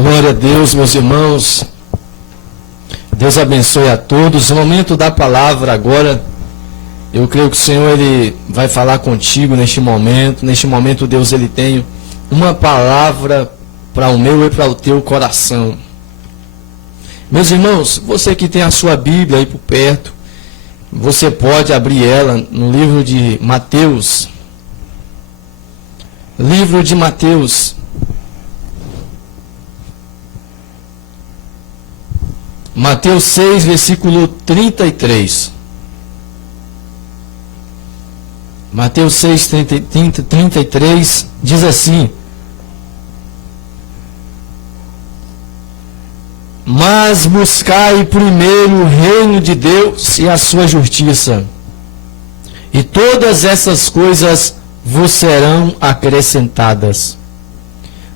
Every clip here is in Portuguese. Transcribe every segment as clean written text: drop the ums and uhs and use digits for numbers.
Glória a Deus, meus irmãos. Deus abençoe a todos. O momento da palavra agora, eu creio que o Senhor ele vai falar contigo neste momento. Neste momento, Deus ele tem uma palavra para o meu e para o teu coração. Meus irmãos, você que tem a sua Bíblia aí por perto, você pode abrir ela no livro de Mateus. Livro de Mateus. Mateus 6, versículo 33. Mateus 6, 33 diz assim: Mas buscai primeiro o reino de Deus e a sua justiça, e todas essas coisas vos serão acrescentadas.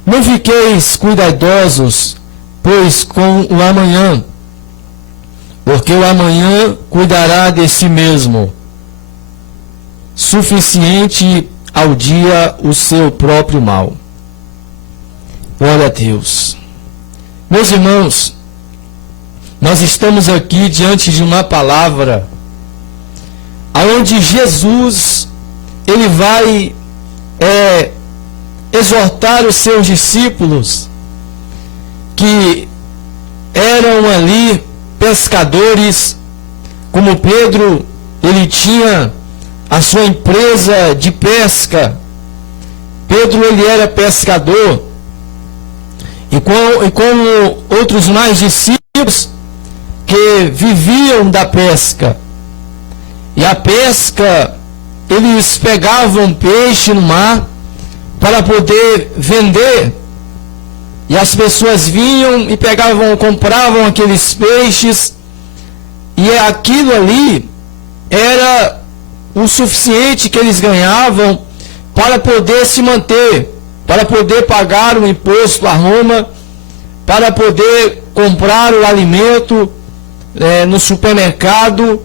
Não fiqueis cuidadosos, pois com o amanhã, porque o amanhã cuidará de si mesmo. Suficiente ao dia o seu próprio mal. Glória a Deus. Meus irmãos, nós estamos aqui diante de uma palavra onde Jesus ele vai exortar os seus discípulos que eram ali pescadores. Como Pedro, ele tinha a sua empresa de pesca. Pedro, ele era pescador. E como outros mais discípulos que viviam da pesca. E a pesca, eles pegavam peixe no mar para poder vender. E as pessoas vinham e compravam aqueles peixes, e aquilo ali era o suficiente que eles ganhavam para poder se manter, para poder pagar o imposto a Roma, para poder comprar o alimento no supermercado.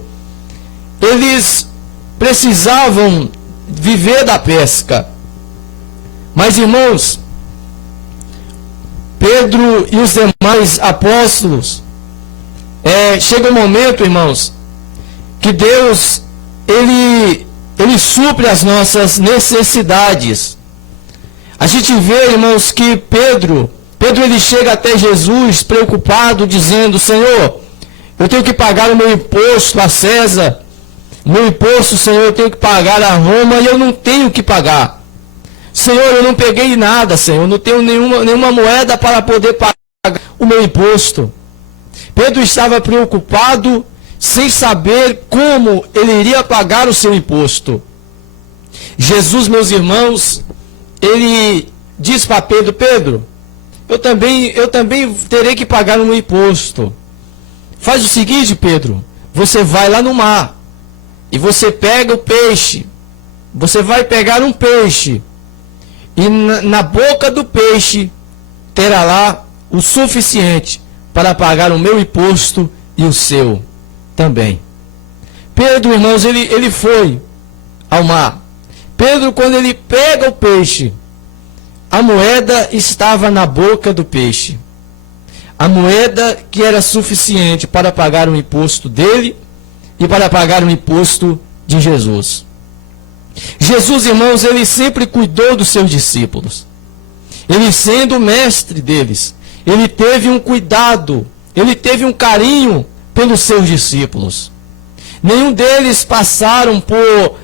Eles precisavam viver da pesca. Mas, irmãos, Pedro e os demais apóstolos, chega um momento, irmãos, que Deus, ele supre as nossas necessidades. A gente vê, irmãos, que Pedro ele chega até Jesus preocupado, dizendo: Senhor, eu tenho que pagar o meu imposto a César, o meu imposto, Senhor, eu tenho que pagar a Roma, e eu não tenho que pagar. Senhor, eu não peguei nada, Senhor, eu não tenho nenhuma moeda para poder pagar o meu imposto. Pedro estava preocupado, sem saber como ele iria pagar o seu imposto. Jesus, meus irmãos, ele diz para Pedro: Pedro, eu também terei que pagar o meu imposto. Faz o seguinte, Pedro, você vai lá no mar e você pega o peixe. Você vai pegar um peixe, e na boca do peixe terá lá o suficiente para pagar o meu imposto e o seu também. Pedro, irmãos, ele foi ao mar. Pedro, quando ele pega o peixe, a moeda estava na boca do peixe. A moeda que era suficiente para pagar o imposto dele e para pagar o imposto de Jesus. Jesus, irmãos, ele sempre cuidou dos seus discípulos. Ele, sendo o mestre deles, ele teve um cuidado, ele teve um carinho pelos seus discípulos. Nenhum deles passaram por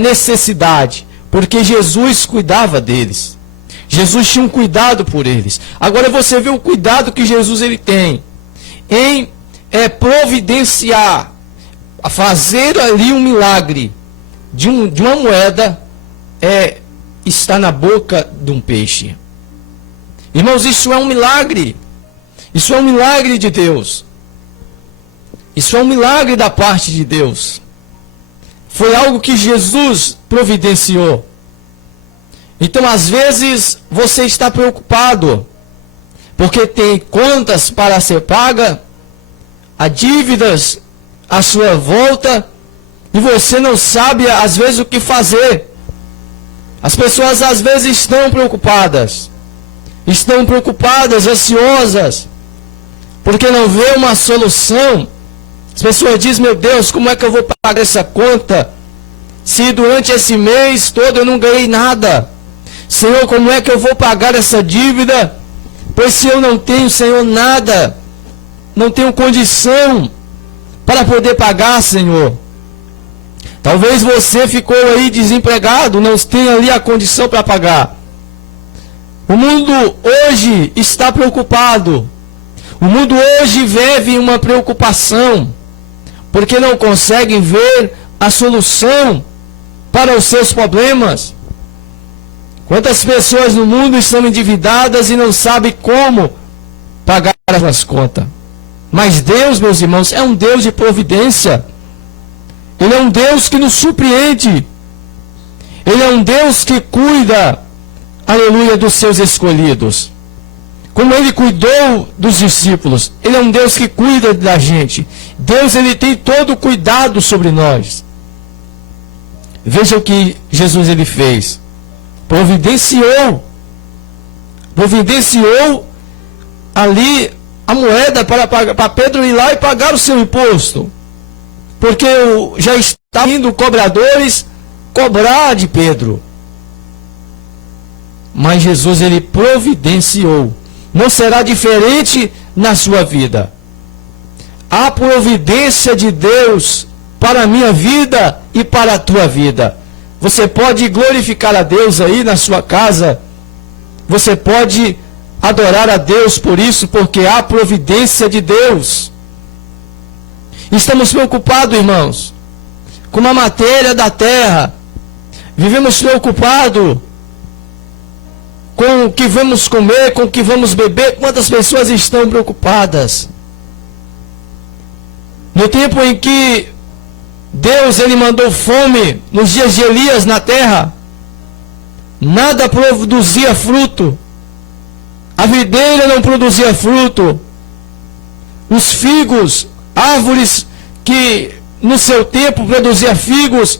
necessidade, porque Jesus cuidava deles. Jesus tinha um cuidado por eles. Agora você vê o cuidado que Jesus ele tem em providenciar, a fazer ali um milagre de uma moeda está na boca de um peixe. Irmãos, isso é um milagre. Isso é um milagre de Deus. Isso é um milagre da parte de Deus. Foi algo que Jesus providenciou. Então, às vezes, você está preocupado, porque tem contas para ser paga, há dívidas à sua volta, e você não sabe, às vezes, o que fazer. As pessoas, às vezes, estão preocupadas. estão preocupadas, ansiosas, porque não vê uma solução. As pessoas dizem: meu Deus, como é que eu vou pagar essa conta, se durante esse mês todo eu não ganhei nada? Senhor, como é que eu vou pagar essa dívida? Pois se eu não tenho, Senhor, nada, não tenho condição para poder pagar, Senhor. Talvez você ficou aí desempregado, não tenha ali a condição para pagar. O mundo hoje está preocupado. O mundo hoje vive uma preocupação, porque não conseguem ver a solução para os seus problemas. Quantas pessoas no mundo estão endividadas e não sabem como pagar as suas contas? Mas Deus, meus irmãos, é um Deus de providência. Ele é um Deus que nos surpreende. Ele é um Deus que cuida, aleluia, dos seus escolhidos. Como Ele cuidou dos discípulos, Ele é um Deus que cuida da gente. Deus, Ele tem todo o cuidado sobre nós. Veja o que Jesus ele fez. Providenciou ali a moeda para Pedro ir lá e pagar o seu imposto. Porque já estavam indo cobradores cobrar de Pedro. Mas Jesus, ele providenciou. Não será diferente na sua vida. A providência de Deus para a minha vida e para a tua vida. Você pode glorificar a Deus aí na sua casa. Você pode adorar a Deus por isso, porque há providência de Deus. Estamos preocupados, irmãos, com a matéria da terra. Vivemos preocupados com o que vamos comer, com o que vamos beber. Quantas pessoas estão preocupadas? No tempo em que Deus ele mandou fome, nos dias de Elias na terra, nada produzia fruto. A videira não produzia fruto. Os figos, árvores que no seu tempo produzia figos,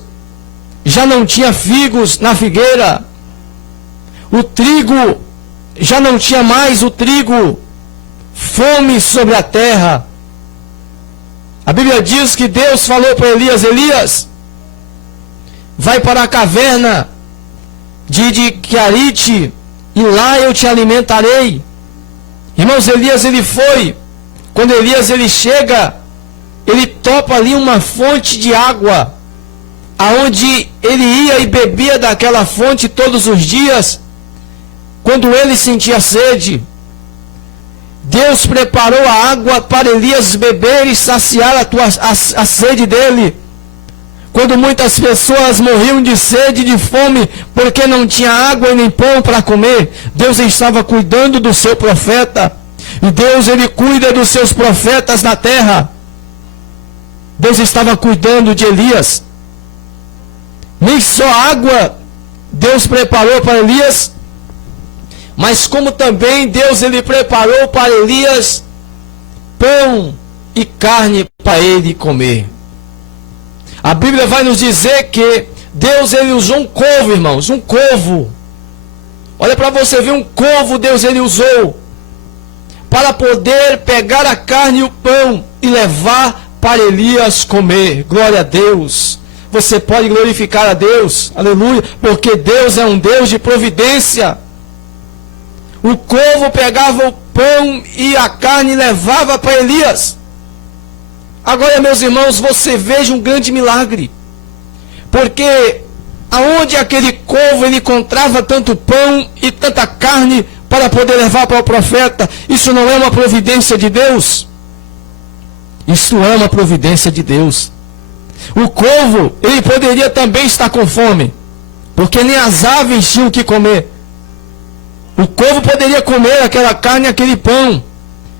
já não tinha figos na figueira. O trigo, já não tinha mais o trigo. Fome sobre a terra. A Bíblia diz que Deus falou para Elias: Elias, vai para a caverna de Querite, e lá eu te alimentarei. Irmãos, Elias ele foi. Quando Elias ele chega, ele topa ali uma fonte de água, aonde ele ia e bebia daquela fonte todos os dias, quando ele sentia sede. Deus preparou a água para Elias beber e saciar a sede dele. Quando muitas pessoas morriam de sede e de fome, porque não tinha água e nem pão para comer, Deus estava cuidando do seu profeta. E Deus, ele cuida dos seus profetas na terra. Deus estava cuidando de Elias. Nem só água Deus preparou para Elias, mas como também Deus ele preparou para Elias pão e carne para ele comer. A Bíblia vai nos dizer que Deus ele usou um corvo, irmãos, um corvo. Olha para você ver, um corvo Deus ele usou para poder pegar a carne e o pão e levar para Elias comer. Glória a Deus. Você pode glorificar a Deus, aleluia, porque Deus é um Deus de providência. O corvo pegava o pão e a carne e levava para Elias. Agora, meus irmãos, você veja um grande milagre. Porque aonde aquele corvo ele encontrava tanto pão e tanta carne para poder levar para o profeta? Isso não é uma providência de Deus? Isso é uma providência de Deus. O corvo, ele poderia também estar com fome, porque nem as aves tinham o que comer. O corvo poderia comer aquela carne e aquele pão.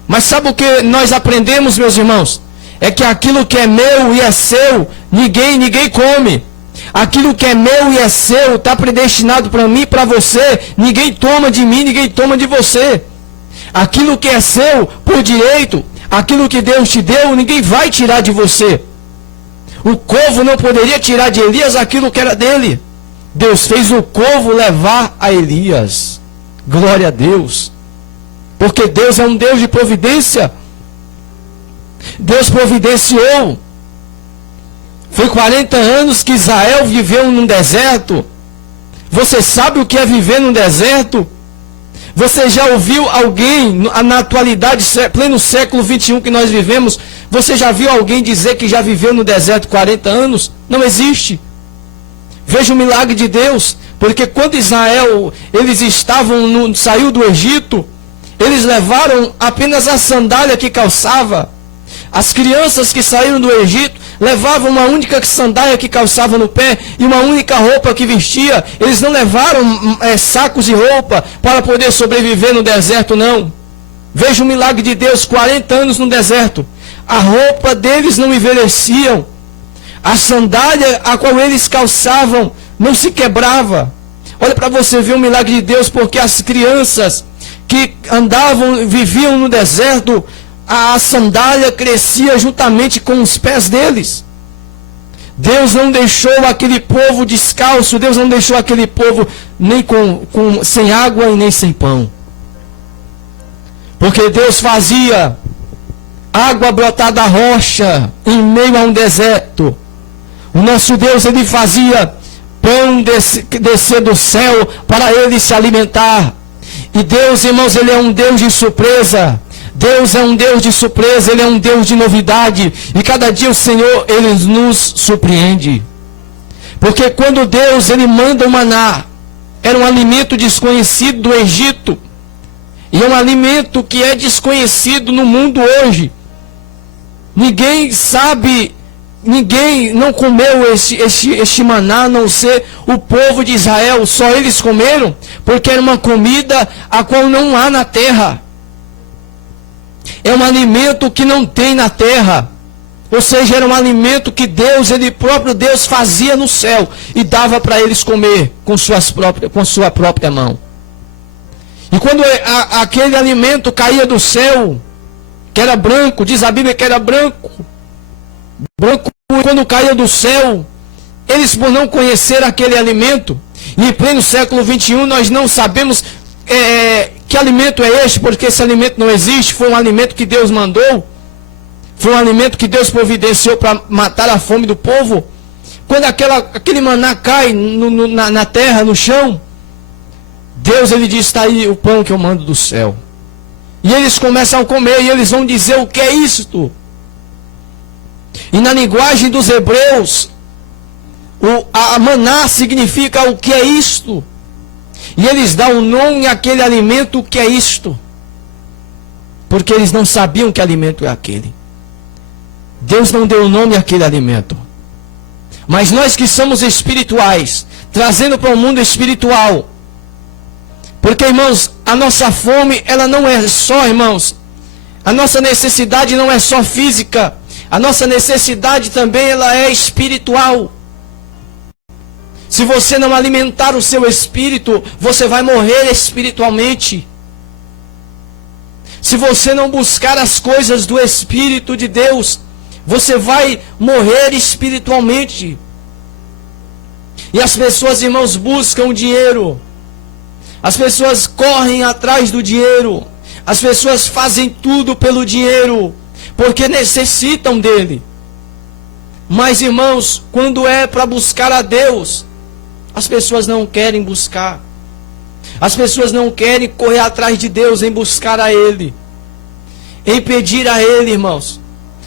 Mas sabe o que nós aprendemos, meus irmãos? É que aquilo que é meu e é seu, ninguém come. Aquilo que é meu e é seu, está predestinado para mim e para você. Ninguém toma de mim, ninguém toma de você. Aquilo que é seu, por direito, aquilo que Deus te deu, ninguém vai tirar de você. O corvo não poderia tirar de Elias aquilo que era dele. Deus fez o corvo levar a Elias. Glória a Deus. Porque Deus é um Deus de providência. Deus providenciou. Foi 40 anos que Israel viveu num deserto. Você sabe o que é viver num deserto? Você já ouviu alguém, na atualidade, pleno século 21 que nós vivemos, você já viu alguém dizer que já viveu no deserto 40 anos? Não existe. Veja o milagre de Deus, porque quando Israel, eles saiu do Egito, eles levaram apenas a sandália que calçava. As crianças que saíram do Egito levavam uma única sandália que calçava no pé e uma única roupa que vestia. Eles não levaram sacos de roupa para poder sobreviver no deserto, não. Veja o milagre de Deus, 40 anos no deserto. A roupa deles não envelheciam. A sandália a qual eles calçavam não se quebrava. Olha para você ver o milagre de Deus, porque as crianças que viviam no deserto, a sandália crescia juntamente com os pés deles. Deus não deixou aquele povo descalço. Deus não deixou aquele povo nem sem água e nem sem pão. Porque Deus fazia água brotar da rocha em meio a um deserto. O nosso Deus, ele fazia pão descer do céu para ele se alimentar. E Deus, irmãos, ele é um Deus de surpresa. Deus é um Deus de surpresa, Ele é um Deus de novidade. E cada dia o Senhor, Ele nos surpreende. Porque quando Deus, Ele manda o maná, era um alimento desconhecido do Egito. E é um alimento que é desconhecido no mundo hoje. Ninguém sabe, ninguém não comeu este maná, a não ser o povo de Israel. Só eles comeram, porque era uma comida a qual não há na terra. É um alimento que não tem na terra. Ou seja, era um alimento que Deus, Ele próprio Deus fazia no céu e dava para eles comer com sua própria mão. E quando aquele alimento caía do céu, que era branco, diz a Bíblia que era branco, quando caía do céu, eles por não conhecer aquele alimento, e em pleno século 21 nós não sabemos que alimento é este, porque esse alimento não existe. Foi um alimento que Deus mandou, foi um alimento que Deus providenciou para matar a fome do povo. Quando aquele maná cai na terra, no chão, Deus, Ele diz: está aí o pão que eu mando do céu. E eles começam a comer e eles vão dizer: o que é isto? E na linguagem dos hebreus, a maná significa o que é isto. E eles dão o nome àquele alimento, o que é isto? Porque eles não sabiam que alimento é aquele. Deus não deu o nome àquele alimento. Mas nós que somos espirituais, trazendo para o mundo espiritual. Porque, irmãos, a nossa fome, ela não é só, irmãos, a nossa necessidade não é só física. A nossa necessidade também, ela é espiritual. Se você não alimentar o seu espírito, você vai morrer espiritualmente. Se você não buscar as coisas do Espírito de Deus, você vai morrer espiritualmente. E as pessoas, irmãos, buscam o dinheiro. As pessoas correm atrás do dinheiro. As pessoas fazem tudo pelo dinheiro, porque necessitam dele. Mas, irmãos, quando é para buscar a Deus, as pessoas não querem buscar. As pessoas não querem correr atrás de Deus em buscar a Ele, em pedir a Ele, irmãos.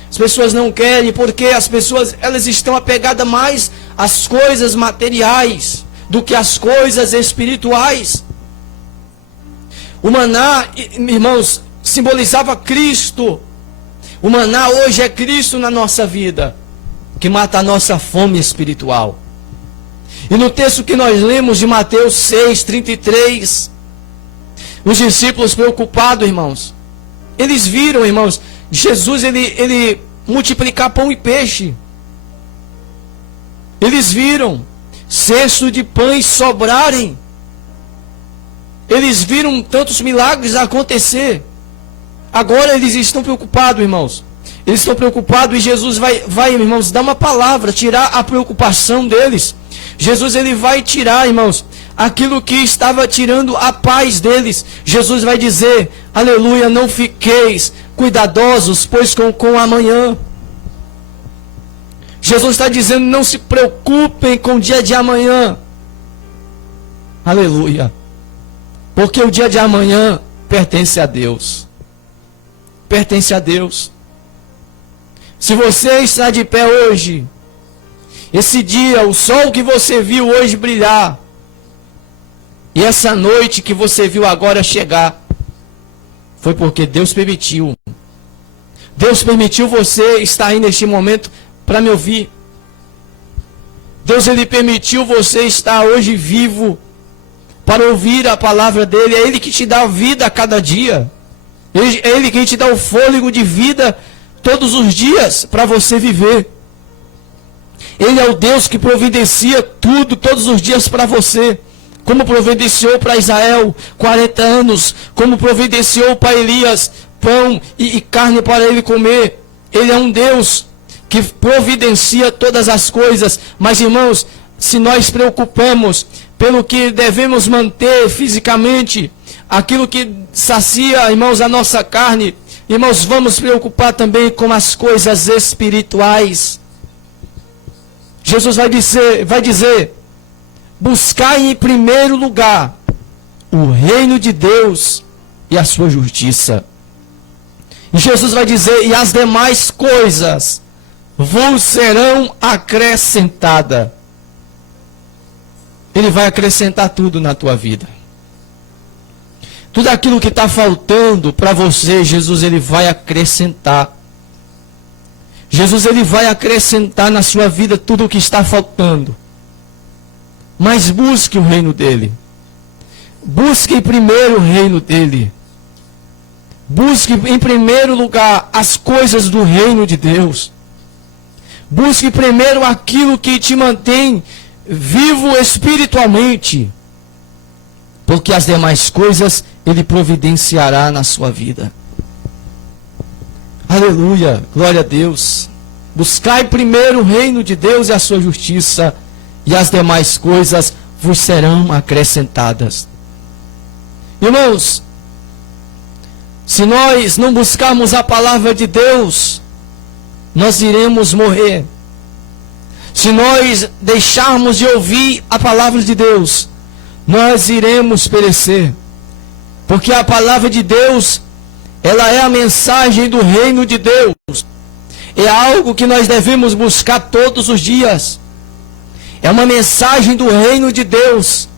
As pessoas não querem porque as pessoas, elas estão apegadas mais às coisas materiais do que às coisas espirituais. O maná, irmãos, simbolizava Cristo. O maná hoje é Cristo na nossa vida, que mata a nossa fome espiritual. E no texto que nós lemos de Mateus 6:33, os discípulos preocupados, irmãos, eles viram, irmãos, Jesus ele multiplicar pão e peixe. Eles viram cestos de pães sobrarem. Eles viram tantos milagres acontecer. Agora eles estão preocupados, irmãos. Eles estão preocupados e Jesus vai, irmãos, dar uma palavra, tirar a preocupação deles. Jesus, ele vai tirar, irmãos, aquilo que estava tirando a paz deles. Jesus vai dizer, aleluia, não fiqueis cuidadosos, pois com o amanhã. Jesus está dizendo, não se preocupem com o dia de amanhã. Aleluia. Porque o dia de amanhã pertence a Deus. Pertence a Deus. Se você está de pé hoje, esse dia, o sol que você viu hoje brilhar, e essa noite que você viu agora chegar, foi porque Deus permitiu. Deus permitiu você estar aí neste momento para me ouvir. Deus, Ele permitiu você estar hoje vivo para ouvir a palavra dEle. É Ele que te dá vida a cada dia. É Ele que te dá o fôlego de vida todos os dias para você viver. Ele é o Deus que providencia tudo todos os dias para você. Como providenciou para Israel 40 anos. Como providenciou para Elias pão e carne para ele comer. Ele é um Deus que providencia todas as coisas. Mas, irmãos, se nós preocupamos pelo que devemos manter fisicamente, aquilo que sacia, irmãos, a nossa carne, irmãos, vamos preocupar também com as coisas espirituais. Jesus vai dizer, buscai em primeiro lugar o reino de Deus e a sua justiça. E Jesus vai dizer, e as demais coisas vos serão acrescentadas. Ele vai acrescentar tudo na tua vida. Tudo aquilo que está faltando para você, Jesus, Ele vai acrescentar. Jesus, Ele vai acrescentar na sua vida tudo o que está faltando. Mas busque o reino dEle. Busque em primeiro o reino dEle. Busque em primeiro lugar as coisas do reino de Deus. Busque primeiro aquilo que te mantém vivo espiritualmente. Porque as demais coisas Ele providenciará na sua vida. Aleluia, glória a Deus. Buscai primeiro o reino de Deus e a sua justiça, e as demais coisas vos serão acrescentadas. Irmãos, se nós não buscarmos a palavra de Deus, nós iremos morrer. Se nós deixarmos de ouvir a palavra de Deus, nós iremos perecer. Porque a palavra de Deus, ela é a mensagem do reino de Deus. É algo que nós devemos buscar todos os dias. É uma mensagem do reino de Deus.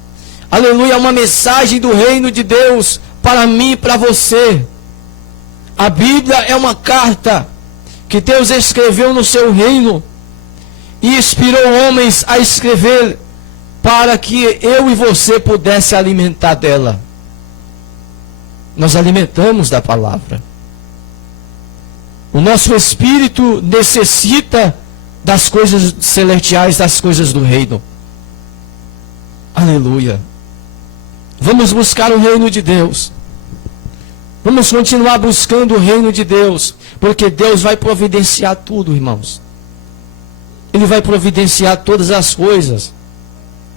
Aleluia, é uma mensagem do reino de Deus para mim e para você. A Bíblia é uma carta que Deus escreveu no seu reino e inspirou homens a escrever para que eu e você pudesse alimentar dela. Nós alimentamos da palavra. O nosso espírito necessita das coisas celestiais, das coisas do reino. Aleluia. Vamos buscar o reino de Deus. Vamos continuar buscando o reino de Deus, porque Deus vai providenciar tudo, irmãos. Ele vai providenciar todas as coisas.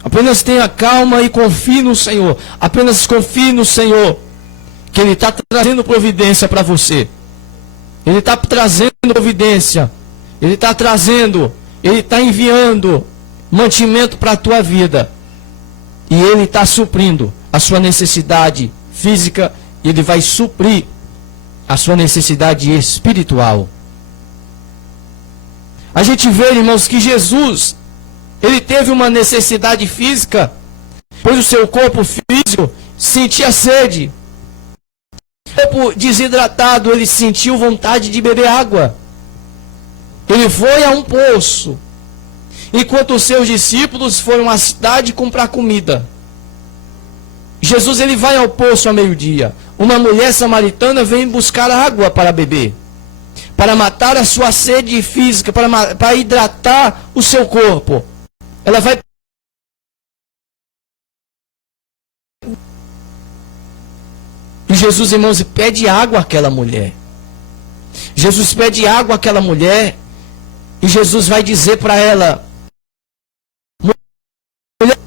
Apenas tenha calma e confie no Senhor. Apenas confie no Senhor, que Ele está trazendo providência para você. Ele está trazendo providência. Ele está trazendo, Ele está enviando mantimento para a tua vida. E Ele está suprindo a sua necessidade física. E Ele vai suprir a sua necessidade espiritual. A gente vê, irmãos, que Jesus, Ele teve uma necessidade física, pois o seu corpo físico sentia sede. O corpo desidratado, Ele sentiu vontade de beber água. Ele foi a um poço, enquanto os seus discípulos foram à cidade comprar comida. Jesus, Ele vai ao poço ao meio-dia. Uma mulher samaritana vem buscar água para beber, para matar a sua sede física, para hidratar o seu corpo. Ela vai. E Jesus, irmãos, pede água àquela mulher. Jesus pede água àquela mulher. E Jesus vai dizer para ela: mulher,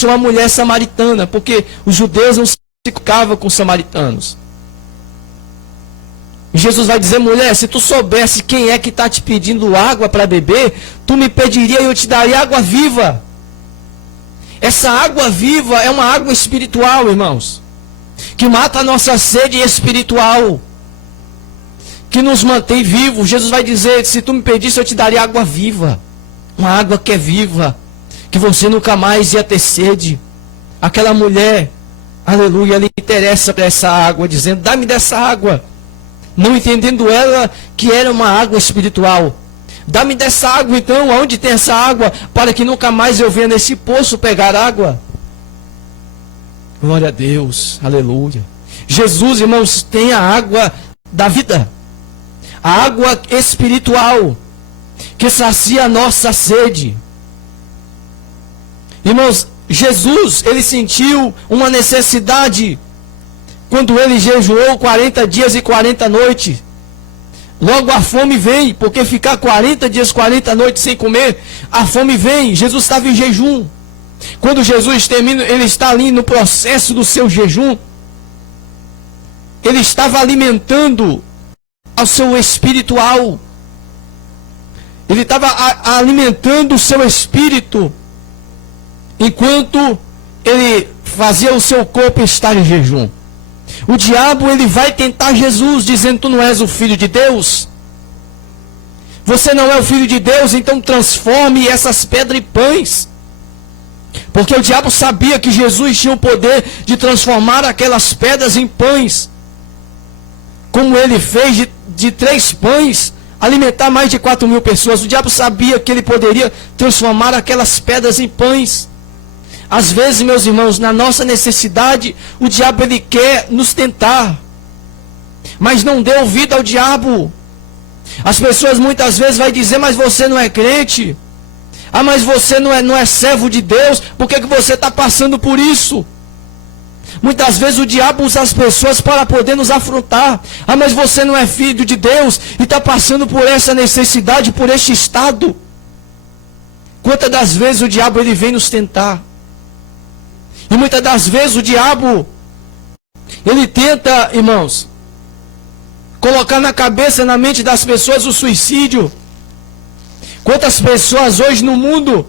ser uma mulher samaritana, porque os judeus não se comunicavam com os samaritanos. E Jesus vai dizer: mulher, se tu soubesse quem é que está te pedindo água para beber, tu me pediria e eu te daria água viva. Essa água viva é uma água espiritual, irmãos, que mata a nossa sede espiritual, que nos mantém vivos. Jesus vai dizer: se tu me pedisse, eu te daria água viva. Uma água que é viva, que você nunca mais ia ter sede. Aquela mulher, aleluia, ela interessa para essa água, dizendo: dá-me dessa água. Não entendendo ela que era uma água espiritual. Dá-me dessa água então, aonde tem essa água, para que nunca mais eu venha nesse poço pegar água. Glória a Deus, aleluia. Jesus, irmãos, tem a água da vida, a água espiritual, que sacia a nossa sede. Irmãos, Jesus, ele sentiu uma necessidade quando ele jejuou 40 dias e 40 noites. Logo a fome vem, porque ficar 40 dias, 40 noites sem comer, a fome vem. Jesus estava em jejum. Quando Jesus termina, ele está ali no processo do seu jejum. Ele estava alimentando ao seu espiritual. Ele estava alimentando o seu espírito, enquanto ele fazia o seu corpo estar em jejum. O diabo, ele vai tentar Jesus, dizendo: tu não és o filho de Deus? Você não é o filho de Deus, então transforme essas pedras em pães. Porque o diabo sabia que Jesus tinha o poder de transformar aquelas pedras em pães. Como ele fez de 3 pães, alimentar mais de 4.000 pessoas. O diabo sabia que ele poderia transformar aquelas pedras em pães. Às vezes, meus irmãos, na nossa necessidade, o diabo ele quer nos tentar. Mas não dê ouvido ao diabo. As pessoas muitas vezes vão dizer: mas você não é crente. Ah, mas você não é servo de Deus. Por que você está passando por isso? Muitas vezes o diabo usa as pessoas para poder nos afrontar. Ah, mas você não é filho de Deus e está passando por essa necessidade, por este estado. Quantas das vezes o diabo ele vem nos tentar? E muitas das vezes o diabo, ele tenta, irmãos, colocar na cabeça, na mente das pessoas o suicídio. Quantas pessoas hoje no mundo,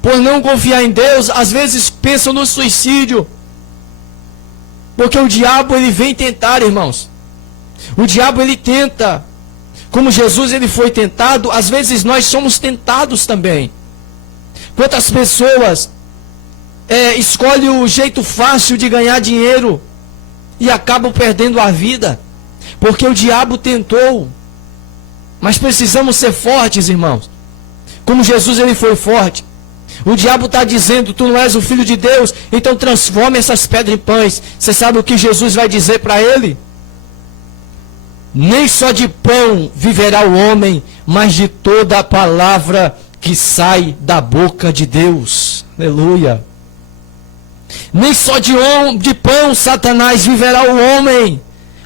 por não confiar em Deus, às vezes pensam no suicídio. Porque o diabo, ele vem tentar, irmãos. O diabo, ele tenta. Como Jesus, ele foi tentado, às vezes nós somos tentados também. Quantas pessoas escolhem o jeito fácil de ganhar dinheiro e acabam perdendo a vida, porque o diabo tentou. Mas precisamos ser fortes, irmãos. Como Jesus, ele foi forte. O diabo está dizendo: tu não és o filho de Deus, então transforme essas pedras em pães. Você sabe o que Jesus vai dizer para ele? Nem só de pão viverá o homem, mas de toda a palavra que sai da boca de Deus. Aleluia. Nem só de pão, Satanás, viverá o homem,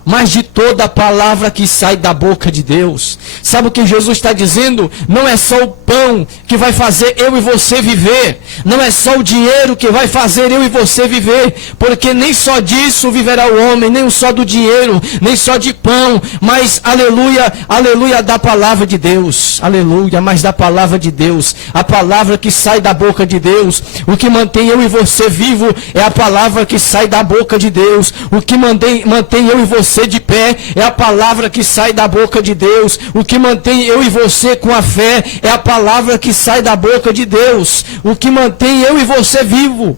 mas de toda a palavra que sai da boca de Deus. Sabe o que Jesus está dizendo? Não é só o pão que vai fazer eu e você viver. Não é só o dinheiro que vai fazer eu e você viver. Porque nem só disso viverá o homem, nem só do dinheiro, nem só de pão. Mas, aleluia, aleluia, da palavra de Deus. Aleluia, mas da palavra de Deus. A palavra que sai da boca de Deus. O que mantém eu e você vivo é a palavra que sai da boca de Deus. O que mantém eu e você de pé é a palavra que sai da boca de Deus. O que mantém eu e você com a fé é a palavra que sai da boca de Deus. O que mantém eu e você vivo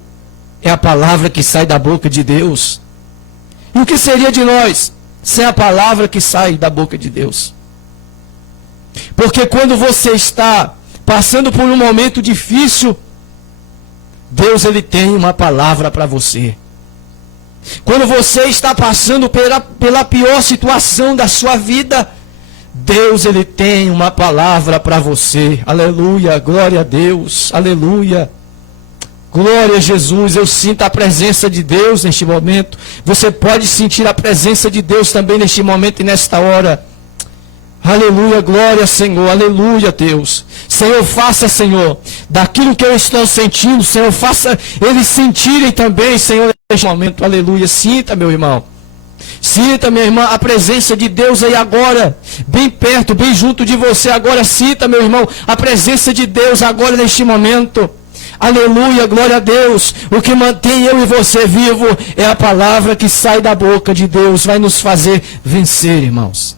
é a palavra que sai da boca de Deus. E o que seria de nós sem a palavra que sai da boca de Deus? Porque quando você está passando por um momento difícil, Deus, ele tem uma palavra para você. Quando você está passando pela pior situação da sua vida, Deus, ele tem uma palavra para você. Aleluia, glória a Deus, aleluia. Glória a Jesus, eu sinto a presença de Deus neste momento. Você pode sentir a presença de Deus também neste momento e nesta hora. Aleluia, glória, Senhor, aleluia, Deus. Senhor, faça, Senhor, daquilo que eu estou sentindo, Senhor, faça eles sentirem também, Senhor, neste momento, aleluia. Sinta, meu irmão. Sinta, minha irmã, a presença de Deus aí agora, bem perto, bem junto de você agora. Sinta, meu irmão, a presença de Deus agora neste momento. Aleluia, glória a Deus. O que mantém eu e você vivo é a palavra que sai da boca de Deus. Vai nos fazer vencer, irmãos.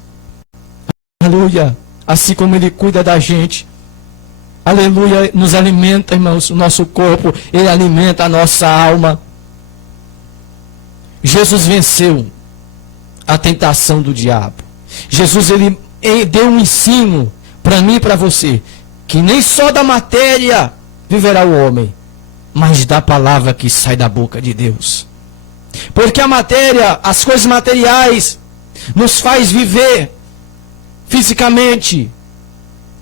Aleluia. Assim como Ele cuida da gente. Aleluia. Nos alimenta, irmãos, o nosso corpo. Ele alimenta a nossa alma. Jesus venceu a tentação do diabo. Jesus, ele deu um ensino para mim e para você. Que nem só da matéria viverá o homem, mas da palavra que sai da boca de Deus. Porque a matéria, as coisas materiais, nos faz viver fisicamente,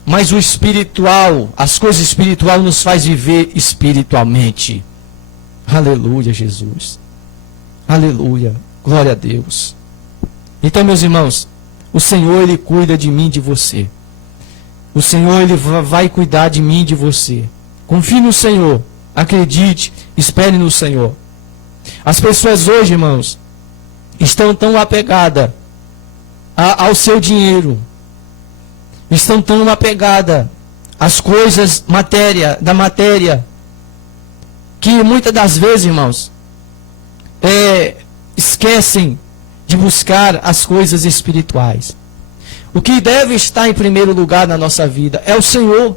mas o espiritual, as coisas espirituais nos faz viver espiritualmente. Aleluia, Jesus. Aleluia, glória a Deus. Então, meus irmãos, o Senhor, Ele cuida de mim e de você. O Senhor, Ele vai cuidar de mim e de você. Confie no Senhor, acredite, espere no Senhor. As pessoas hoje, irmãos, estão tão apegadas ao seu dinheiro, estão tão apegadas às coisas da matéria, que muitas das vezes, irmãos, esquecem de buscar as coisas espirituais. O que deve estar em primeiro lugar na nossa vida é o Senhor.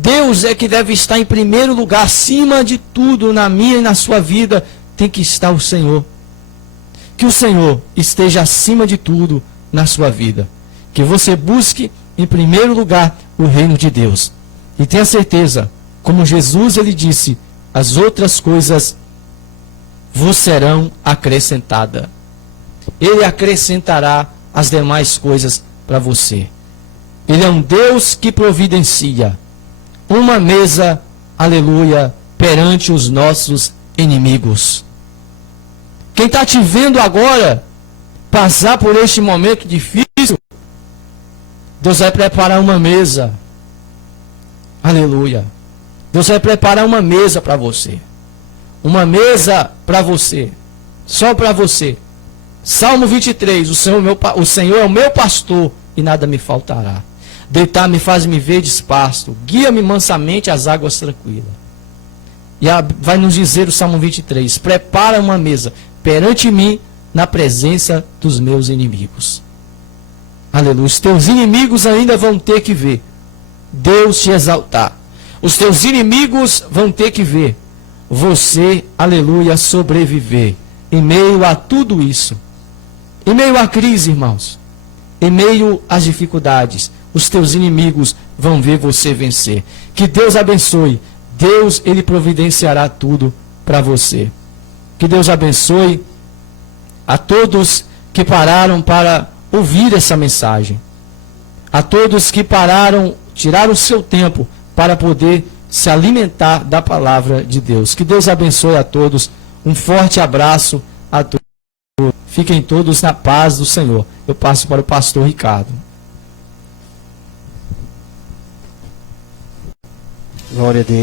Deus é que deve estar em primeiro lugar, acima de tudo, na minha e na sua vida, tem que estar o Senhor. Que o Senhor esteja acima de tudo na sua vida. Que você busque em primeiro lugar o reino de Deus. E tenha certeza, como Jesus ele disse, as outras coisas vos serão acrescentadas. Ele acrescentará as demais coisas para você. Ele é um Deus que providencia uma mesa, aleluia, perante os nossos inimigos. Quem está te vendo agora passar por este momento difícil, Deus vai preparar uma mesa. Aleluia. Deus vai preparar uma mesa para você. Uma mesa para você. Só para você. Salmo 23. O Senhor é o meu pastor e nada me faltará. Deitar-me faz-me ver despasto. Guia-me mansamente às águas tranquilas. E vai nos dizer o Salmo 23. Prepara uma mesa perante mim na presença dos meus inimigos. Aleluia. Os teus inimigos ainda vão ter que ver Deus te exaltar. Os teus inimigos vão ter que ver você, aleluia, sobreviver. Em meio a tudo isso. Em meio à crise, irmãos. Em meio às dificuldades. Os teus inimigos vão ver você vencer. Que Deus abençoe. Deus, Ele providenciará tudo para você. Que Deus abençoe a todos que pararam para ouvir essa mensagem. A todos que pararam, tiraram o seu tempo para poder se alimentar da palavra de Deus. Que Deus abençoe a todos. Um forte abraço a todos. Fiquem todos na paz do Senhor. Eu passo para o pastor Ricardo. Glória a Deus.